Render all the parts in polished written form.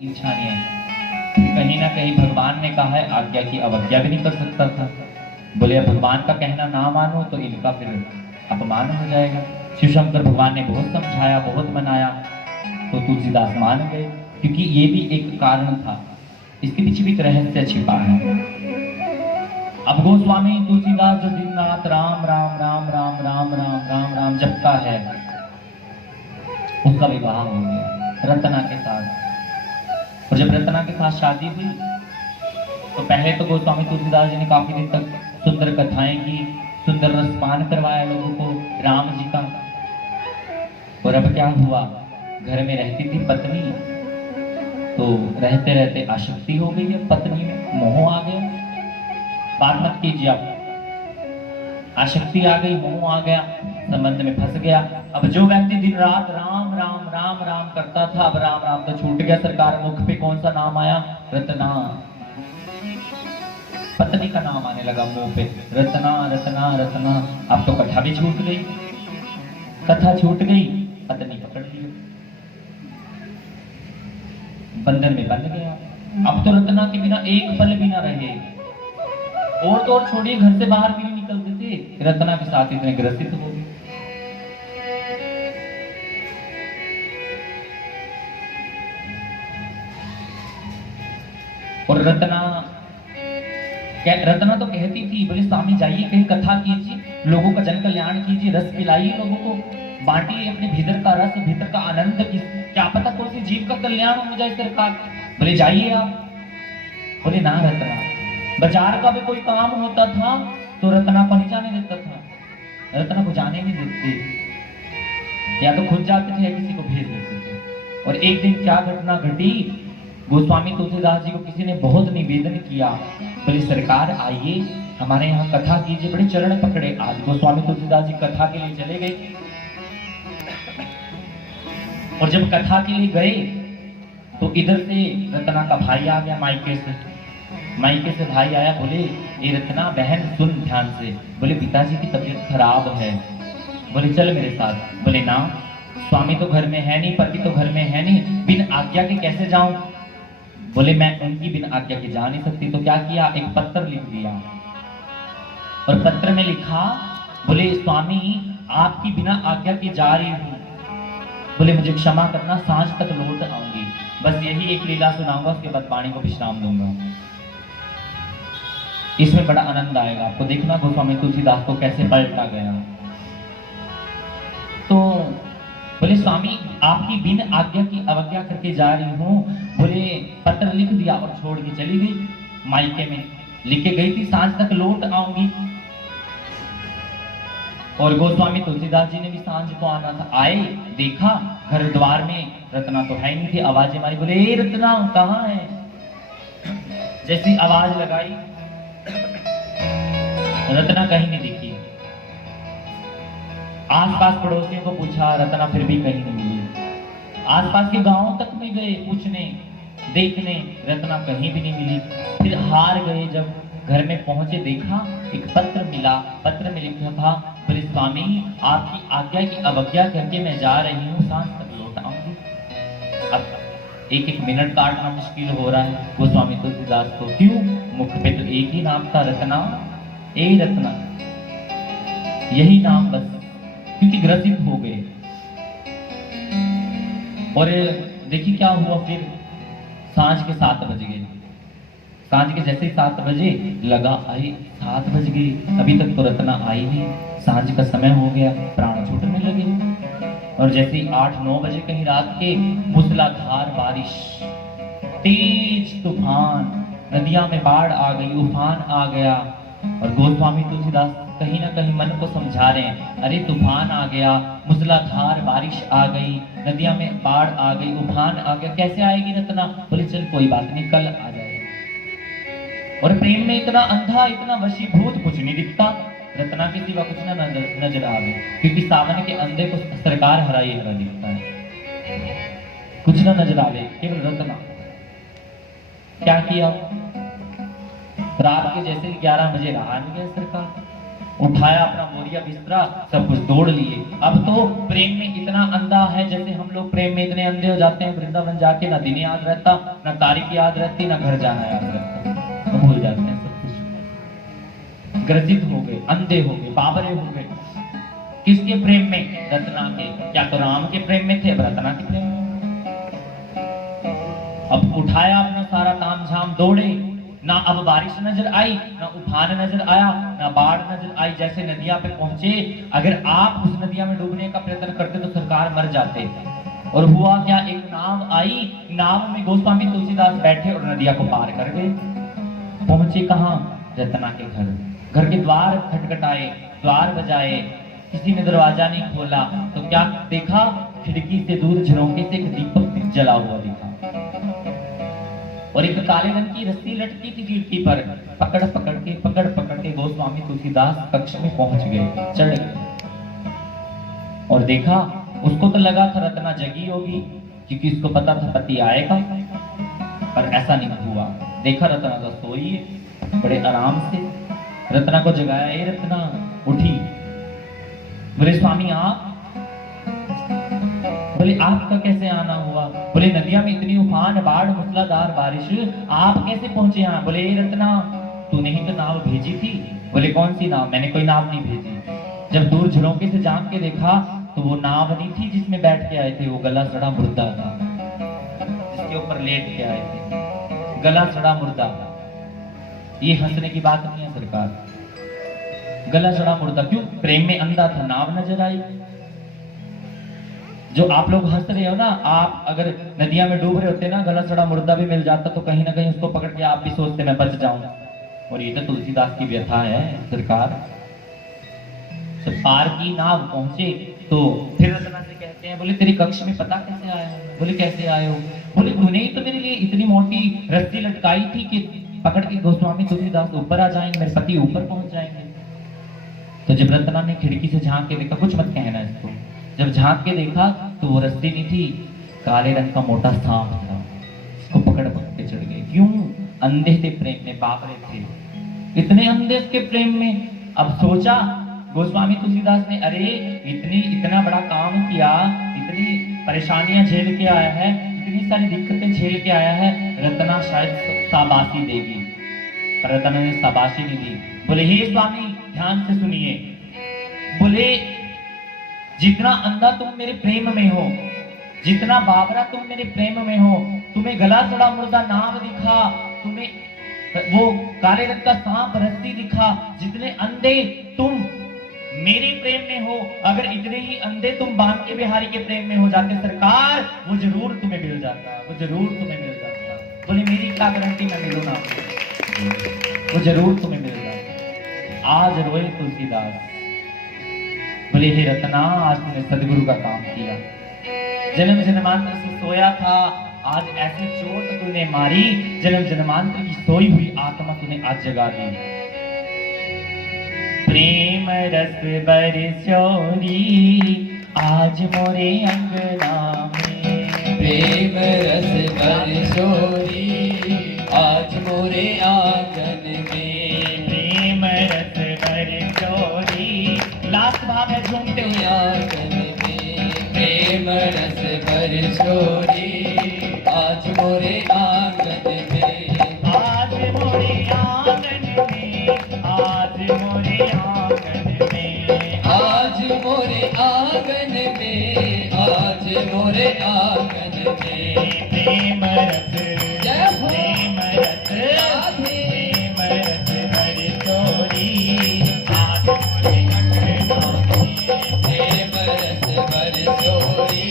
इच्छा नहीं है। फिर कहीं ना कहीं भगवान ने कहा है आज्ञा की अवज्ञा भी नहीं कर सकता था। बोले अब भगवान का कहना ना मानो तो इनका फिर अपमान हो जाएगा। शिव शंकर भगवान ने बहुत समझाया, बहुत मनाया, तो तुलसीदास मान गए, क्योंकि ये भी एक कारण था, इसके पीछे भी एक रहस्य छिपा है। अब गोस्वामी तुलसीदास जो दिन रात राम राम राम राम राम राम राम राम जपता है, उसका विवाह हो गया रत्ना के साथ। और जब रत्ना के साथ शादी हुई तो पहले तो गोस्वामी तुलसीदास जी ने काफी दिन तक सुंदर कथाएं की, सुंदर रसपान करवाया लोगों को राम जी का। और अब क्या हुआ, घर में रहती थी पत्नी, तो रहते रहते आसक्ति हो गई है पत्नी में, मोह आ गया। बात मत कीजिए आप, आसक्ति आ गई, मोह आ गया, संबंध में फंस गया। अब जो व्यक्ति दिन रात राम राम राम राम करता था, अब राम राम तो छूट गया। सरकार मुख पे कौन सा नाम आया? रत्ना। पत्नी का नाम आने लगा मुंह पे, रत्ना रत्ना रत्ना। अब तो कथा भी छूट गई, कथा छूट गई, पत्नी पकड़ ली, बंधन में बंध गया। अब तो रत्ना के बिना एक पल भी ना रहे। और तो और छोड़िए, घर से बाहर भी नहीं निकलते थे, रत्ना के साथ इतने ग्रसित हो गए। और रत्ना तो कहती थी, बोले स्वामी जाइए कहीं कथा कीजिए, लोगों का जन कल्याण कीजिए, रस पिलाइए लोगों को, बांटिए अपने भीतर का रस, भीतर का आनंद, क्या पता कौन सी जीव का कल्याण हो जाए सरकार। बोले जाइए आप। बोले ना रत्ना, बाजार का भी कोई काम होता था तो रत्ना को नहीं जाने देता था, रत्ना को जाने नहीं देते, या तो खुद जाते थे या किसी को भेज देते थे। और एक दिन क्या घटना घटी, गोस्वामी तुलसीदास जी को किसी ने बहुत निवेदन किया, बोले सरकार आइए हमारे यहाँ कथा कीजिए, बड़े चरण पकड़े। आज गोस्वामी तुलसीदास जी कथा के लिए चले गए, और जब कथा के लिए गए तो इधर से रत्ना का भाई आ गया मायके से भाई आया। बोले ये रत्ना बहन सुन ध्यान से, बोले पिताजी की तबीयत खराब है। बोले चल मेरे साथ। बोले ना, स्वामी तो घर में है नहीं, पति तो घर में है नहीं, बिन आज्ञा के कैसे जाऊं? बोले मैं उनकी बिन आज्ञा के जा नहीं सकती। तो क्या किया, एक पत्र लिख दिया, और पत्र में लिखा, बोले स्वामी आपकी बिना आज्ञा के जा रही हूं, बोले मुझे क्षमा करना, सांझ तक लौट आऊंगी। बस यही एक लीला सुनाऊंगा, उसके बाद वाणी को विश्राम दूंगा। इसमें बड़ा आनंद आएगा आपको, देखना गोस्वामी तुलसीदास को कैसे पलटा गया। तो बोले स्वामी आपकी बिन आज्ञा की अवज्ञा करके जा रही हूँ। बोले पत्र लिख दिया और छोड़ के चली गई, मायके में लिख के गई थी सांझ तक लौट आऊंगी। और गोस्वामी तुलसीदास जी ने भी सांझ को आना था, आए, देखा घर द्वार में रत्ना तो है नहीं थी, आवाजें मारी, बोले ए रत्ना कहाँ है? जैसी आवाज लगाई, रत्ना कहीं नहीं दिखी। आसपास पड़ोसियों को पूछा, रत्ना फिर भी कहीं नहीं मिली। आसपास के गांवों तक में गए पूछने देखने, रत्ना कहीं भी नहीं मिली। फिर हार गए, जब घर में पहुंचे देखा एक पत्र मिला, पत्र में लिखा था, बोले स्वामी आपकी आज्ञा की अवज्ञा करके मैं जा रही हूँ, सांझ तक लौट आऊंगी। अब एक एक मिनट काटना मुश्किल हो रहा है गोस्वामी तुलसीदास को। क्यों? मुख पे तो एक ही नाम था, रत्ना, ए रत्ना, यही नाम बस, क्योंकि ग्रसित हो गए। और देखिए क्या हुआ, फिर सांझ के 7 बज गए। सांझ के जैसे ही 7 बजे लगा, आई 7 बज गए, अभी तक तो रत्ना आई नहीं, सांझ का समय हो गया, प्राण छूटने लगे। और जैसे ही 8-9 बजे कहीं रात के, मूसलाधार बारिश, तेज तूफान, नदियां में बाढ़ आ गई, उफान आ गया। और गोस्वामी तुलसीदास कहीं ना कहीं मन को समझा रहे हैं, अरे तूफान आ गया, मूसलाधार बारिश आ गई, नदियां में बाढ़ आ गई, उफान आ गया, कैसे आएगी रत्ना? बोले चल कोई बात नहीं, कल आ जाए। और प्रेम में इतना अंधा, इतना वशीभूत, कुछ नहीं दिखता, रत्ना के सिवा कुछ ना नजर आवे, क्योंकि सामने के अंधे को सरकार हरा ही हरा दिखता है, कुछ ना नजर आवे, केवल रत्ना। क्या किया, रात के जैसे 11 बजे रहा नहीं गया सरकार, उठाया अपना बोरिया बिस्तरा, सब कुछ दौड़ लिए। अब तो प्रेम में इतना अंधा है, जैसे हम लोग प्रेम में इतने अंधे हो जाते हैं वृंदावन जाके, ना दिन याद रहता, ना तारीख याद रहती, ना घर जाना याद रहता, तो भूल जाते हैं सब कुछ। ग्रसित हो गए, अंधे हो गए, बाबरे हो गए। किसके प्रेम में? रत्ना के। क्या तो राम के प्रेम में थे, अब रत्ना के प्रेम में। अब उठाया अपना सारा ताम झाम, दौड़े। ना अब बारिश नजर आई, ना उफान नजर आया, ना बाढ़ नजर आई। जैसे नदिया पे पहुंचे, अगर आप उस नदिया में डूबने का प्रयत्न करते तो सरकार मर जाते। और हुआ क्या, एक नाव आई, नाव में गोस्वामी तुलसीदास बैठे और नदिया को पार कर गए। पहुंचे कहां? रत्ना के घर। घर के द्वार खटखटाए, द्वार बजाए, किसी ने दरवाजा नहीं खोला। तो क्या देखा? खिड़की से दूर झरोखे से एक दीपक जला हुआ दिखा, और एक काले रंग की रस्सी लटकी थी खिड़की पर। पकड़ पकड़ के गोस्वामी तुलसीदास कक्ष में पहुंच गए, चढ़ गए। और देखा, उसको तो लगा था रत्ना जगी होगी, क्योंकि उसको पता था पति आएगा, पर ऐसा नहीं हुआ। देखा रत्ना तो सोई है बड़े आराम से। रत्ना को जगाया, ए रत्ना उठी। बोले स्वामी आप? बोले आपका कैसे आना हुआ? बोले नदिया में इतनी उफान, बाढ़, मूसलाधार बारिश, आप कैसे पहुंचे यहाँ? बोले ए रत्ना, तूने ही तो नाव भेजी थी। बोले कौन सी नाव? मैंने कोई नाव नहीं भेजी। जब दूर झरोके से झांक के देखा तो वो नाव नहीं थी जिसमें बैठ के आए थे, वो गला सड़ा मुर्दा था जिसके ऊपर लेट के आए थे। गला सड़ा मुर्दा। ये हंसने की बात नहीं है सरकार। गला सड़ा मुर्दा क्यों? प्रेम में अंधा था, नाव नजर आई। जो आप लोग हंस रहे हो ना, आप अगर नदिया में डूब रहे होते ना, गला सड़ा मुर्दा भी मिल जाता तो कहीं ना कहीं उसको पकड़ के आप भी सोचते मैं बच जाऊं। और ये तो तुलसीदास की व्यथा है सरकार। तो पार की नाव पहुंचे तो फिर रत्ना से कहते हैं, बोले तेरे कक्ष में पता कैसे आए हो? बोले कैसे आए हो? बोले तूने ही तो मेरे लिए इतनी मोटी रस्सी लटकाई थी कि पकड़ के गोस्वामी तुलसीदास ऊपर आ जाएंगे, मेरे पति ऊपर पहुंच जाएंगे। तो जब रत्ना ने खिड़की से झांक के देखा, कुछ मत कहना इसको, जब झांक के देखा तो वो रस्सी नहीं थी, काले रंग का मोटा सांप था। इसको पकड़ के चढ़ गए। क्यों? अंधे थे प्रेम में, बाबरे थे, इतने अंधे इसके प्रेम में। अब सोचा गोस्वामी तुलसीदास ने, अरे इतना बड़ा काम किया, इतनी परेशानियां झेल के आया है, इतनी सारी दिक्कतें झेल के आया है, रत्ना शायद शाबाशी देगी। पर रत्ना ने शाबाशी नहीं दी। बोले हे स्वामी ध्यान से सुनिए, बोले जितना अंधा तुम मेरे प्रेम में हो, जितना बाबरा तुम मेरे प्रेम में हो, तुम्हें गला सड़ा मुर्दा नाव दिखा, तुम्हें वो काले रंग का सांप रस्सी दिखा, जितने अंधे तुम मेरे प्रेम में हो, अगर इतने ही अंधे तुम बांके बिहारी के प्रेम में हो जाते सरकार, वो जरूर तुम्हें मिल जाता, वो जरूर तुम्हें मिल जाता। बोले मेरी क्या गारंटी मैं मिलूं ना, वो जरूर तुम्हें मिल जाता। आज रोए तुलसीदास। बोले हे रत्ना, आज तूने सदगुरु का काम किया। जन्म जन्मांतर से सोया था, आज ऐसी चोट तूने मारी, जन्म जन्मांतर की सोई हुई आत्मा तूने आज जगा दी। प्रेम रस बरसोरी आज मोरे अंगना में, प्रेम रस बरसोरी आज मोरे आंगन में, प्रेम रस बरसोरी। लास्ट भाग है झूमते हुए। आंगन में प्रेम रस बरसोरी आज मोरे आंगन में, आज मोरे आंगन में, आज मोरे आंगन में, आज मोरे आंगन में, आज मोरे आंगन में, प्रेम रस, जय हो प्रेम रस, प्रेम रस बरसोरी आज मोरे अंगना में, प्रेम रस बरसोरी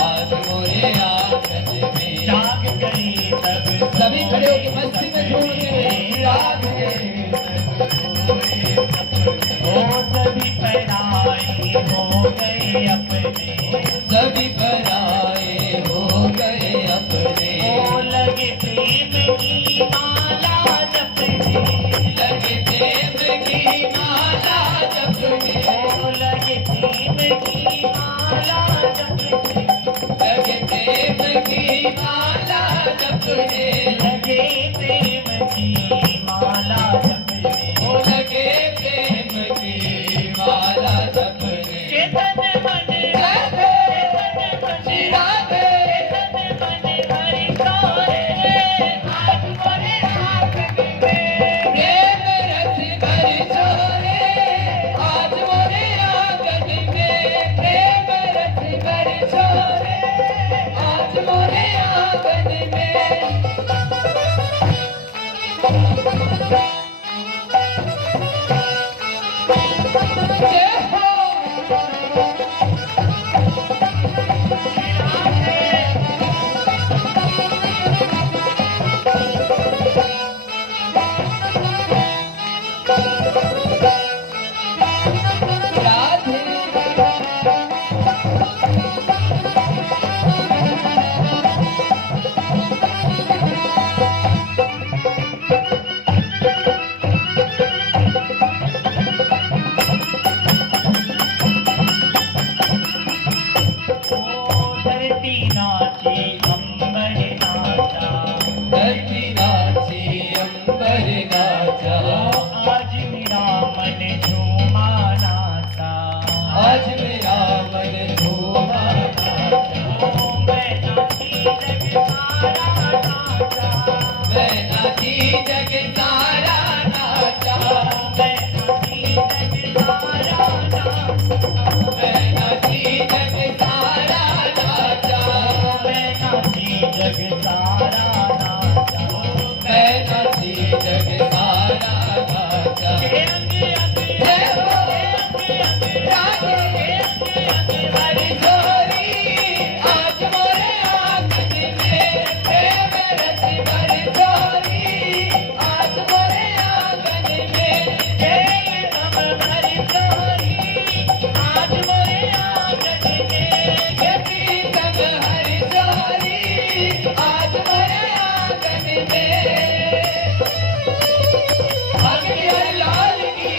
आज मोरे आंगन में। जाग गए तब सभी खड़े होकर मस्ती में झूम के जाग गए ओ सभी पराए हो गए अपने, सभी पराए हो गए अपने, ओ लगे प्रेम की माला जपने, लगे प्रेम की माला जपने, ओ लगे प्रेम की माला जपने, लगे प्रेम की माला जपने, लगे प्रेम की माला जपने, ओ लगे प्रेम की आंगन में जय हो धरती नाची अंबर नाचा, धरती नाची अंबर नाचा, आज मेरा मन झूमा नाचा, आज मेरा मन झूमा नाचा, मैं नाची जग सारा नाचा, मैं नाची जग सारा नाचा, मैं नाची जग सारा नाचा, मैं नाची जग सारा नाचा, मैं नाची जग सारा नाचा, मैं नाची जग सारा नाचा। अंगे अंगे जय हो अंगे अंगे राधे हरी छोरी, आज मोरे आंगन में प्रेम रस भरी छोरी, आज मोरे आंगन में हे तब भरी चोरी, आज मोरे आंगन में ये प्रीतम हरी छोरी, आज मोरे आंगन में भाग्य लाल की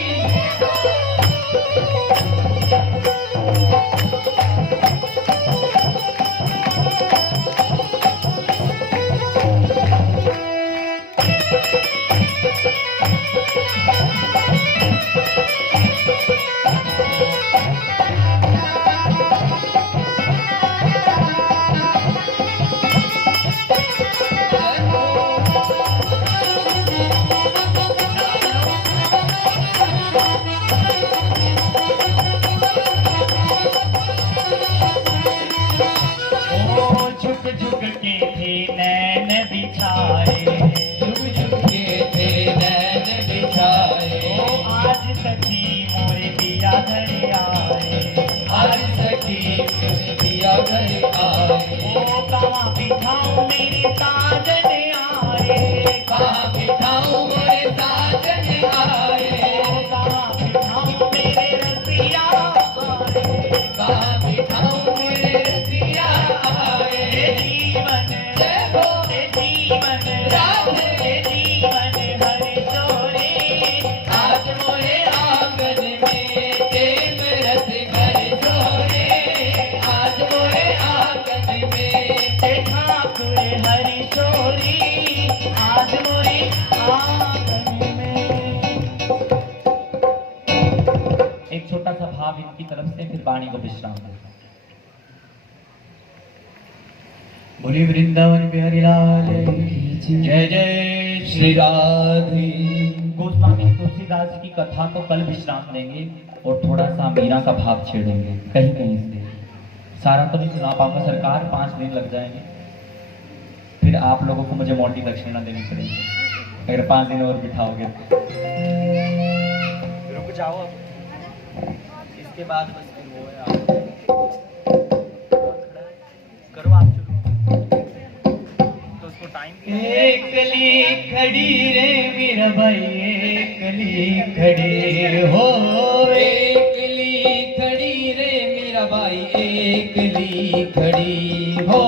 ओ झुक झुक के थे नैन बिछाए, झुक झुक के थे नैन बिछाए, ओ आज सखी मोरे दिया घर आए, आज सखी मेरे दिया घर आए, ओ कहाँ बिठाऊं मेरे साजन आए, कहाँ बिठाऊं मोरे साजन आए, ओ कहाँ बिठाऊं मेरे रसिया आए, कहाँ बिठाऊं मेरे रसिया आए। हे जीवन जय हो हे जीवन राधे हे जीवन हरि चोरी, आज मोरे आंगन में प्रेम रस भरी छोरे, आज मोरे आंगन में हे ठाकुर हरि चोरी, आज मोरे आंगन में। एक छोटा सा भाव इनकी तरफ से, फिर वाणी को विश्राम दें। बोली वृंदावन बिहारी लाल जय जय श्री राधे। गोस्वामी तुलसीदास जी की कथा को कल विश्राम देंगे और थोड़ा सा मीरा का भाव छेड़ेंगे कहीं कहीं से। सारा तो नहीं सुना पाऊंगा सरकार, 5 दिन लग जाएंगे, फिर आप लोगों को मुझे मोटी दक्षिणा देनी पड़ेगी अगर 5 दिन और बिठाओगे तो। रुक जाओ अब, इसके बाद बस फिर वो है करो आप तो उसको टाइम एकली खड़ी रे मेरा भाई, एकली खड़ी हो, एकली खड़ी रे मेरा भाई, एकली खड़ी हो।